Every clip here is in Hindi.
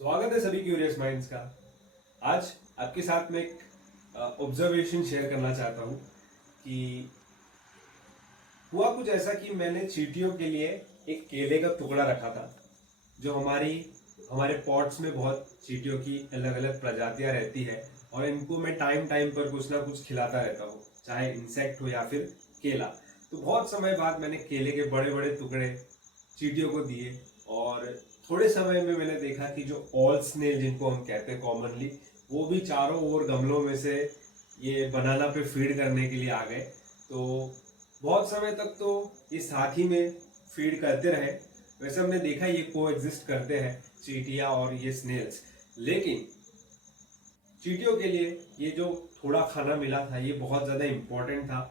स्वागत है सभी क्यूरियस माइंड्स का। आज आपके साथ में एक ऑब्जर्वेशन शेयर करना चाहता हूँ कि हुआ कुछ ऐसा कि मैंने चींटियों के लिए एक केले का टुकड़ा रखा था। जो हमारे पॉट्स में बहुत चींटियों की अलग अलग प्रजातियां रहती है और इनको मैं टाइम टाइम पर कुछ ना कुछ खिलाता रहता हूँ, चाहे इंसेक्ट हो या फिर केला। तो बहुत समय बाद मैंने केले के बड़े बड़े टुकड़े चींटियों को दिए और थोड़े समय में मैंने देखा कि जो ऑल स्नेल जिनको हम कहते हैं कॉमनली, वो भी चारों ओर गमलों में से ये बनाना पे फीड करने के लिए आ गए। तो बहुत समय तक तो ये साथ ही में फीड करते रहे। वैसे हमने देखा ये को एग्जिस्ट करते हैं, चींटियां और ये स्नेल्स। लेकिन चींटियों के लिए ये जो थोड़ा खाना मिला था ये बहुत ज़्यादा इम्पोर्टेंट था।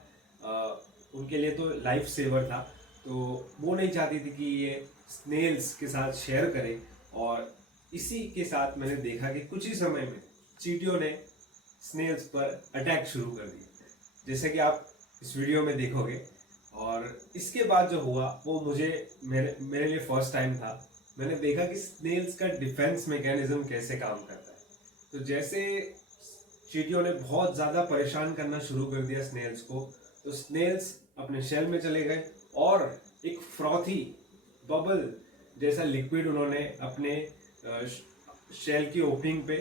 उनके लिए तो लाइफ सेवर था। तो वो नहीं चाहती थी कि ये स्नेल्स के साथ शेयर करे। और इसी के साथ मैंने देखा कि कुछ ही समय में चींटियों ने स्नेल्स पर अटैक शुरू कर दिया, जैसे कि आप इस वीडियो में देखोगे। और इसके बाद जो हुआ वो मेरे मेरे लिए फर्स्ट टाइम था। मैंने देखा कि स्नेल्स का डिफेंस मैकेनिज्म कैसे काम करता है। तो जैसे चींटियों ने बहुत ज़्यादा परेशान करना शुरू कर दिया स्नेल्स को, तो स्नेल्स अपने शेल में चले गए और एक फ्रॉथी बबल जैसा लिक्विड उन्होंने अपने शेल की ओपनिंग पे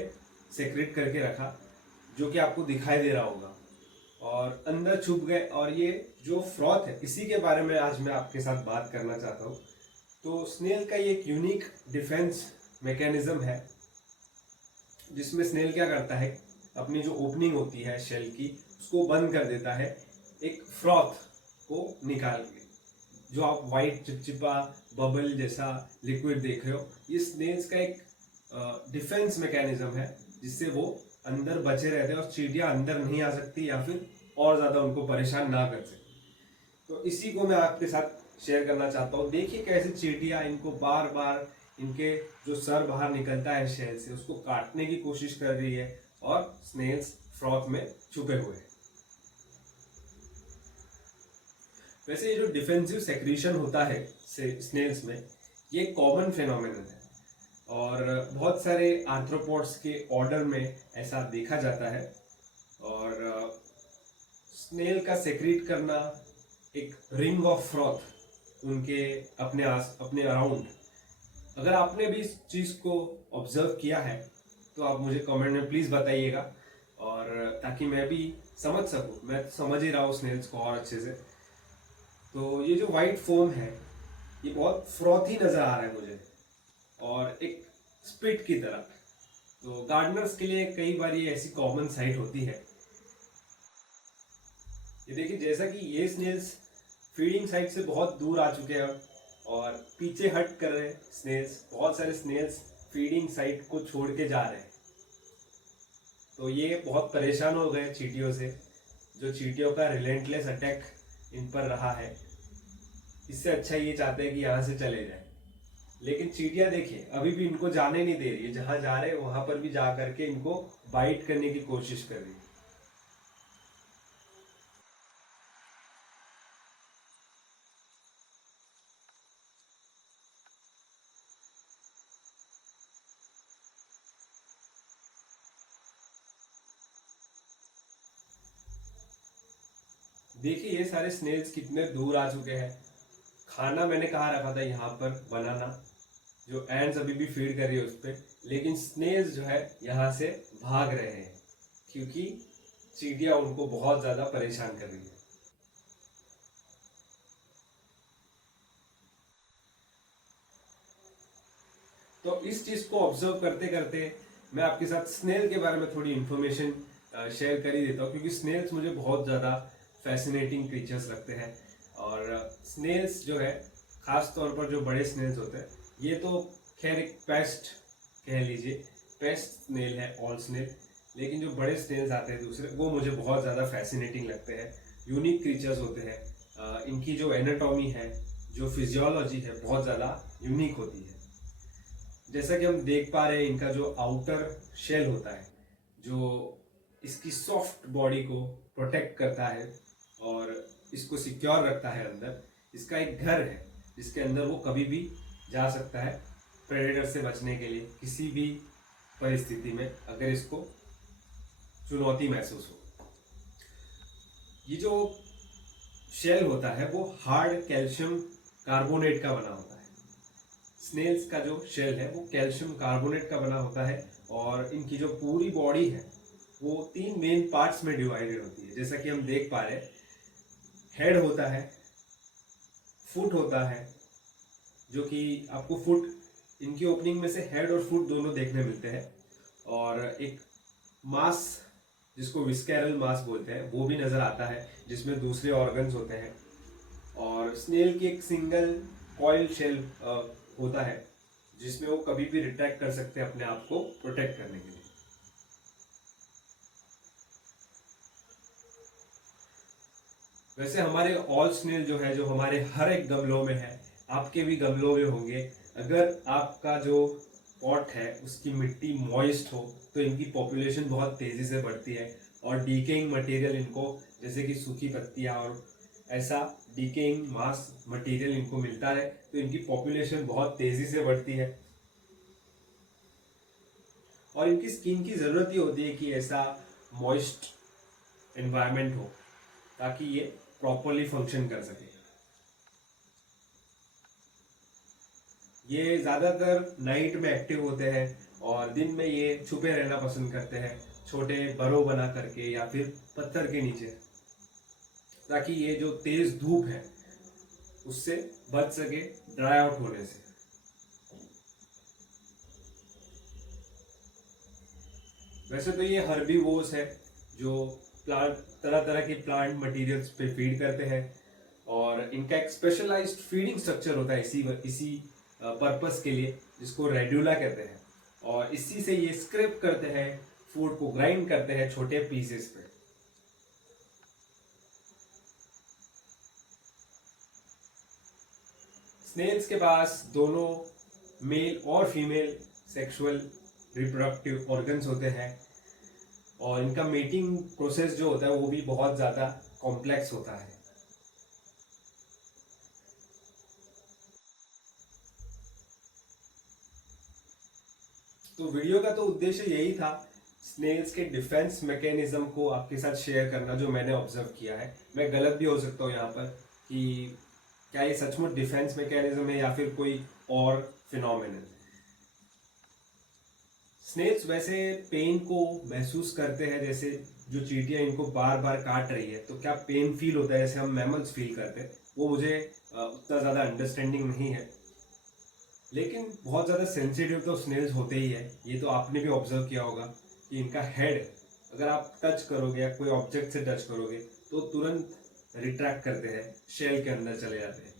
सेक्रेट करके रखा, जो कि आपको दिखाई दे रहा होगा, और अंदर छुप गए। और ये जो फ्रॉथ है इसी के बारे में आज मैं आपके साथ बात करना चाहता हूँ। तो स्नेल का ये एक यूनिक डिफेंस मैकेनिज्म है, जिसमें स्नेल क्या करता है, अपनी जो ओपनिंग होती है शेल की उसको बंद कर देता है एक फ्रॉथ को निकाल के। जो आप वाइट चिपचिपा बबल जैसा लिक्विड देख रहे हो, ये स्नेल्स का एक डिफेंस मैकेनिज्म है, जिससे वो अंदर बचे रहते हैं और चींटियां अंदर नहीं आ सकती या फिर और ज्यादा उनको परेशान ना कर सकती। तो इसी को मैं आपके साथ शेयर करना चाहता हूँ। देखिए कैसे चींटियां इनको बार बार, इनके जो सर बाहर निकलता है शेल से, उसको काटने की कोशिश कर रही है और स्नेल्स फ्रॉथ में छुपे हुए हैं। वैसे ये जो डिफेंसिव सेक्रीशन होता है स्नेल्स में, ये कॉमन फिनोमेनन है और बहुत सारे आर्थ्रोपोड्स के ऑर्डर में ऐसा देखा जाता है। और स्नेल का सेक्रीट करना एक रिंग ऑफ फ्रॉथ उनके अपने अराउंड। अगर आपने भी इस चीज को ऑब्जर्व किया है तो आप मुझे कमेंट में प्लीज बताइएगा, और ताकि मैं भी समझ सकूं। मैं समझ ही रहा हूँ स्नेल्स को और अच्छे से। तो ये जो वाइट फोम है ये बहुत फ्रॉथी नजर आ रहा है मुझे, और एक स्पिट की तरह। तो गार्डनर्स के लिए कई बार ये ऐसी कॉमन साइट होती है। ये देखिए जैसा कि ये स्नेल्स फीडिंग साइट से बहुत दूर आ चुके हैं और पीछे हट कर रहे हैं स्नेल्स। बहुत सारे स्नेल्स फीडिंग साइट को छोड़ के जा रहे हैं। तो ये बहुत परेशान हो गए चींटियों से, जो चींटियों का रिलेंटलेस अटैक इन पर रहा है। इससे अच्छा ये चाहते हैं कि यहाँ से चले जाए। लेकिन चींटियां देखिए अभी भी इनको जाने नहीं दे रही है। जहां जा रहे हैं वहां पर भी जा करके इनको बाइट करने की कोशिश कर रही है। देखिए ये सारे स्नेल्स कितने दूर आ चुके हैं। खाना मैंने कहाँ रखा था, यहाँ पर बनाना, जो एंड्स अभी भी फीड कर रही है उस पर। लेकिन स्नेल्स जो है यहाँ से भाग रहे हैं क्योंकि चींटियां उनको बहुत ज्यादा परेशान कर रही है। तो इस चीज को ऑब्जर्व करते करते मैं आपके साथ स्नेल के बारे में थोड़ी इंफॉर्मेशन शेयर कर ही देता हूँ, क्योंकि स्नेल्स मुझे बहुत ज़्यादा फैसिनेटिंग क्रीचर्स लगते हैं। और स्नेल्स जो है, खास तौर पर जो बड़े स्नेल्स होते हैं, ये तो खैर एक पेस्ट कह लीजिए, पेस्ट स्नेल है ऑल स्नेल। लेकिन जो बड़े स्नेल्स आते हैं दूसरे, वो मुझे बहुत ज़्यादा फैसिनेटिंग लगते हैं। यूनिक क्रीचर्स होते हैं। इनकी जो एनाटॉमी है, जो फिजियोलॉजी है, बहुत ज़्यादा यूनिक होती है। जैसा कि हम देख पा रहे हैं, इनका जो आउटर शेल होता है, जो इसकी सॉफ्ट बॉडी को प्रोटेक्ट करता है और इसको सिक्योर रखता है अंदर, इसका एक घर है जिसके अंदर वो कभी भी जा सकता है प्रेडेटर से बचने के लिए किसी भी परिस्थिति में अगर इसको चुनौती महसूस हो। ये जो शेल होता है वो हार्ड कैल्शियम कार्बोनेट का बना होता है। स्नेल्स का जो शेल है वो कैल्शियम कार्बोनेट का बना होता है और इनकी जो पूरी बॉडी है वो 3 मेन पार्ट्स में डिवाइडेड होती है। जैसा कि हम देख पा रहे हैं, हेड होता है, फुट होता है, जो कि आपको फुट, इनकी ओपनिंग में से हेड और फुट दोनों देखने मिलते हैं, और एक मास जिसको विस्केरल मास बोलते हैं वो भी नजर आता है, जिसमें दूसरे ऑर्गन्स होते हैं। और स्नेल की एक सिंगल कॉइल शेल होता है जिसमें वो कभी भी रिट्रैक्ट कर सकते हैं अपने आप को प्रोटेक्ट करने के लिए। वैसे हमारे ऑल स्नेल जो है, जो हमारे हर एक गमलों में है, आपके भी गमलों में होंगे। अगर आपका जो पॉट है उसकी मिट्टी मॉइस्ट हो तो इनकी पॉपुलेशन बहुत तेजी से बढ़ती है, और डीकेइंग मटेरियल इनको, जैसे कि सूखी पत्तियां और ऐसा डीकेइंग मास मटेरियल इनको मिलता है, तो इनकी पॉपुलेशन बहुत तेजी से बढ़ती है। और इनकी स्किन की जरूरत ही होती है कि ऐसा मॉइस्ट एनवायरनमेंट हो ताकि ये प्रॉपरली फंक्शन कर सके। ये ज्यादातर नाइट में एक्टिव होते हैं और दिन में ये छुपे रहना पसंद करते हैं, छोटे बरो बना करके या फिर पत्थर के नीचे, ताकि ये जो तेज धूप है उससे बच सके ड्राई आउट होने से। वैसे तो ये हर्बीवोर्स है जो प्लांट, तरह तरह के प्लांट मटेरियल्स पे फीड करते हैं, और इनका एक स्पेशलाइज्ड फीडिंग स्ट्रक्चर होता है इसी पर्पस के लिए, जिसको रेड्यूला कहते हैं, और इसी से ये स्क्रैप करते हैं, फूड को ग्राइंड करते हैं छोटे पीसेस पे। स्नेल्स के पास दोनों मेल और फीमेल सेक्सुअल रिप्रोडक्टिव ऑर्गन्स होते हैं, और इनका मेटिंग प्रोसेस जो होता है वो भी बहुत ज़्यादा कॉम्प्लेक्स होता है। तो वीडियो का तो उद्देश्य यही था, स्नेल्स के डिफेंस मैकेनिज्म को आपके साथ शेयर करना जो मैंने ऑब्जर्व किया है। मैं गलत भी हो सकता हूँ यहाँ पर कि क्या ये सचमुच डिफेंस मैकेनिज्म है या फिर कोई और फिनोमेनन। स्नेल्स वैसे पेन को महसूस करते हैं, जैसे जो चींटियां इनको बार बार काट रही है तो क्या पेन फील होता है जैसे हम मैमल्स फील करते हैं, वो मुझे उतना ज़्यादा अंडरस्टैंडिंग नहीं है। लेकिन बहुत ज़्यादा सेंसिटिव तो स्नेल्स होते ही है। ये तो आपने भी ऑब्जर्व किया होगा कि इनका हेड अगर आप टच करोगे या कोई ऑब्जेक्ट से टच करोगे तो तुरंत रिट्रैक्ट करते हैं, शेल के अंदर चले जाते हैं,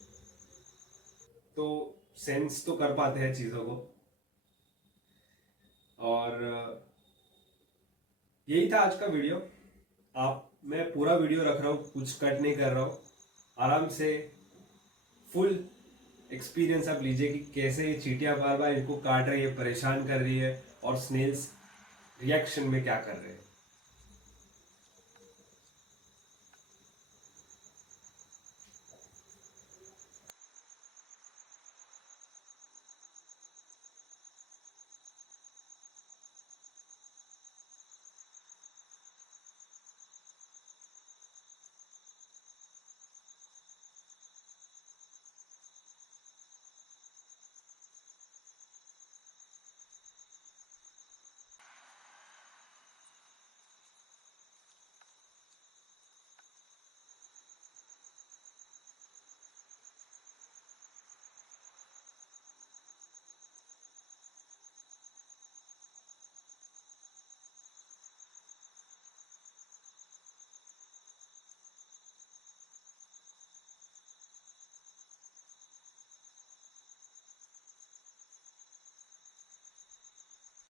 तो सेंस तो कर पाते हैं चीज़ों को। और यही था आज का वीडियो। मैं पूरा वीडियो रख रहा हूँ, कुछ कट नहीं कर रहा हूँ, आराम से फुल एक्सपीरियंस आप लीजिए कि कैसे ये चींटियां बार बार इनको काट रही है, परेशान कर रही है, और स्नेल्स रिएक्शन में क्या कर रहे हैं।